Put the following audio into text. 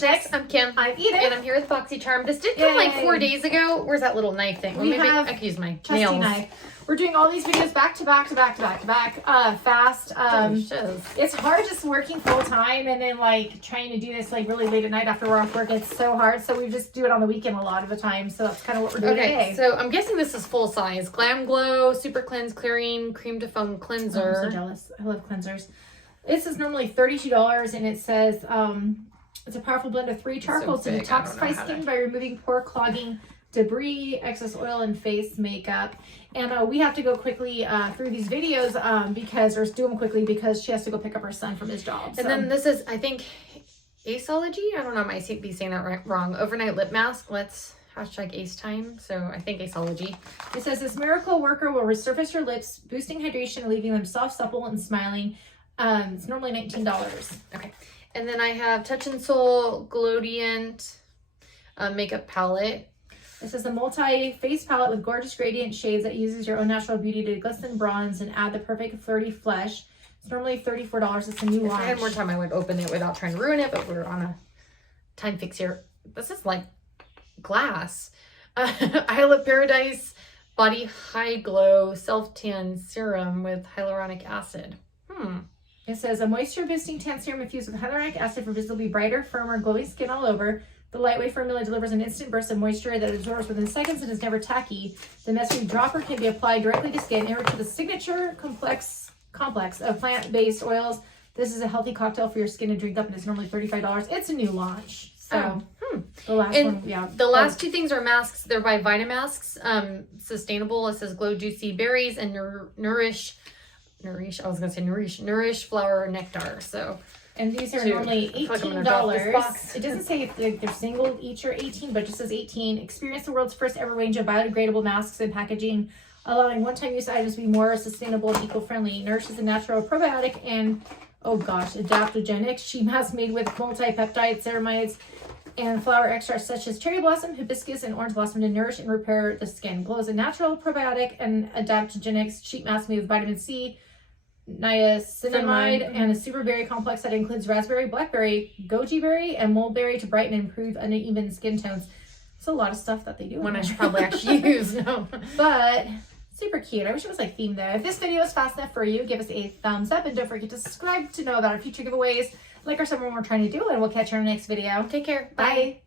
Next, I'm Kim. I'm Edith. And I'm here with Boxy Charm. This did come like 4 days ago. Where's that little knife thing? Well, maybe I could use my nails. Knife. We're doing all these videos back to back, fast. It's hard just working full time and then like trying to do this like really late at night after we're off work. It's so hard. So we just do it on the weekend a lot of the time. So that's kind of what we're doing today. So I'm guessing this is full size. Glam Glow, Super Cleanse Clearing, Cream to Foam Cleanser. I'm so jealous. I love cleansers. This is normally $32 and it says it's a powerful blend of 3 charcoals to detoxify skin by removing pore clogging debris, excess oil, and face makeup. And we have to go quickly through these videos because do them quickly because she has to go pick up her son from his job. And then this is, I think, Aceology. I don't know, I might be saying that wrong. Overnight lip mask. Let's hashtag Ace time. So I think Aceology. It says this miracle worker will resurface your lips, boosting hydration and leaving them soft, supple, and smiling. It's normally $19. Okay. And then I have Touch and Soul Glowdient makeup palette. This is a multi-face palette with gorgeous gradient shades that uses your own natural beauty to glisten, bronze, and add the perfect flirty flesh. It's normally $34. It's a new launch. If I had more time, I would open it without trying to ruin it, but we're on a time fix here. This is like glass. Islet Paradise Body High Glow Self-Tan Serum with Hyaluronic Acid. It says a moisture boosting tan serum infused with hyaluronic acid for visibly brighter, firmer, glowing skin all over. The lightweight formula delivers an instant burst of moisture that absorbs within seconds and is never tacky. The messy dropper can be applied directly to skin, enriched with a signature complex of plant-based oils. This is a healthy cocktail for your skin to drink up, and it's normally $35. It's a new launch. So the last one, yeah. The last two things are masks. They're by Vitamasks. Sustainable. It says Glow Juicy Berries and Nourish Flower Nectar. So. And these are normally $18. It doesn't say if they're single each or 18, but it just says 18. Experience the world's first ever range of biodegradable masks and packaging, allowing one-time use items to be more sustainable and eco-friendly. Nourishes a natural probiotic and, adaptogenic sheet mask made with multi-peptide ceramides and flower extracts such as cherry blossom, hibiscus, and orange blossom to nourish and repair the skin. Glows a natural probiotic and adaptogenic sheet mask made with vitamin C, niacinamide, and a super berry complex that includes raspberry, blackberry, goji berry, and mulberry to brighten and improve uneven skin tones. It's a lot of stuff that they do. One I should probably actually use. No, but super cute. I wish it was like themed though. If this video is fast enough for you, give us a thumbs up and don't forget to subscribe to know about our future giveaways, like our summer we're trying to do, and we'll catch you in our next video. Take care. Bye.